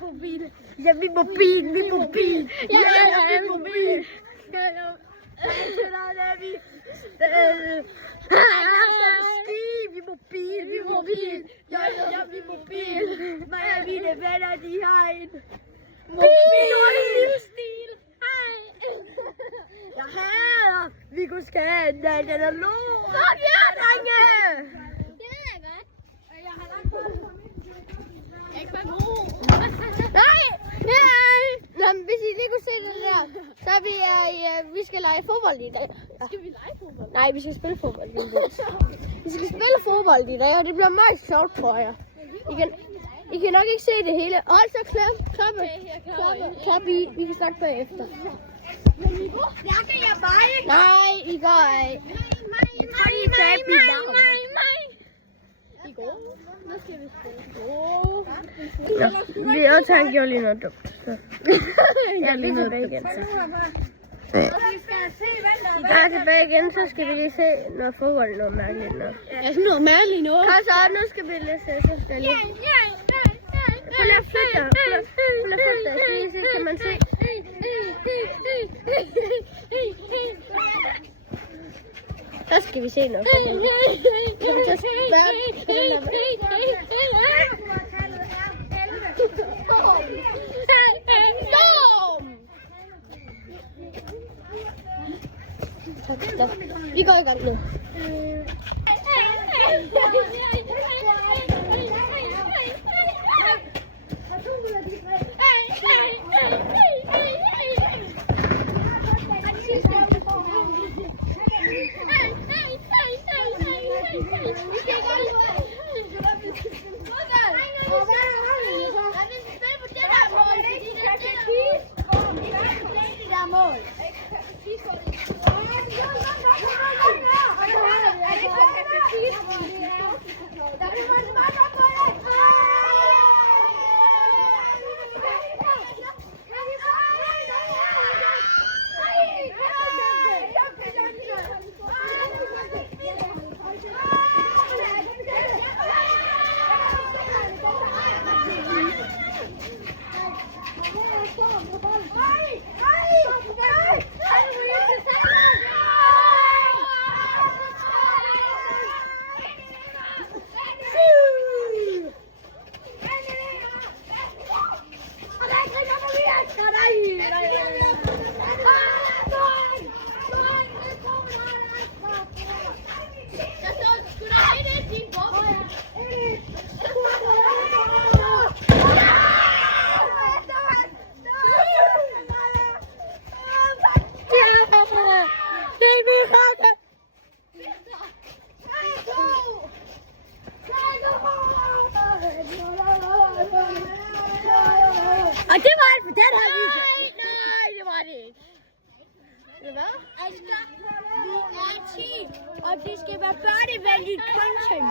mobil. Ja, min mobil. Ja, min mobil. Min mobil. Ja, min mobil. Mig og mine venner, de har en mobilstil. Hej. Jeg hader, vi kunne skære den er lort. Fuck ja, drenge. Nå, men hvis I lige kunne se det der, så er vi skal lege fodbold i dag. Skal vi lege fodbold? Nej, vi skal spille fodbold i dag. Vi skal spille fodbold i dag, og det bliver meget sjovt, tror jeg. I kan nok ikke se det hele. Hold så klap i. Vi kan snakke bagefter. Snakker jeg bare ikke? Nej, I går ej. Jeg tror, I sagde mit navn. I går? Nu skal vi spille. Ja, vi også han gjorde lige noget dumt. Jeg er lige tilbage igen, så. Jeg er tilbage igen, så skal vi lige se noget fodbold, noget mærkeligt noget. Ja, sådan noget mærkeligt noget. Kom så, nu skal vi lige se, så skal jeg lige. Prøv lige at flytte dig. Så kan man se. Så skal vi se noget fodbold. Vi går i gang nu. Og det var alt for den her video. Nej, det var det ikke. Hvad? Asger, vi er 10, og det skal være børnevenligt content.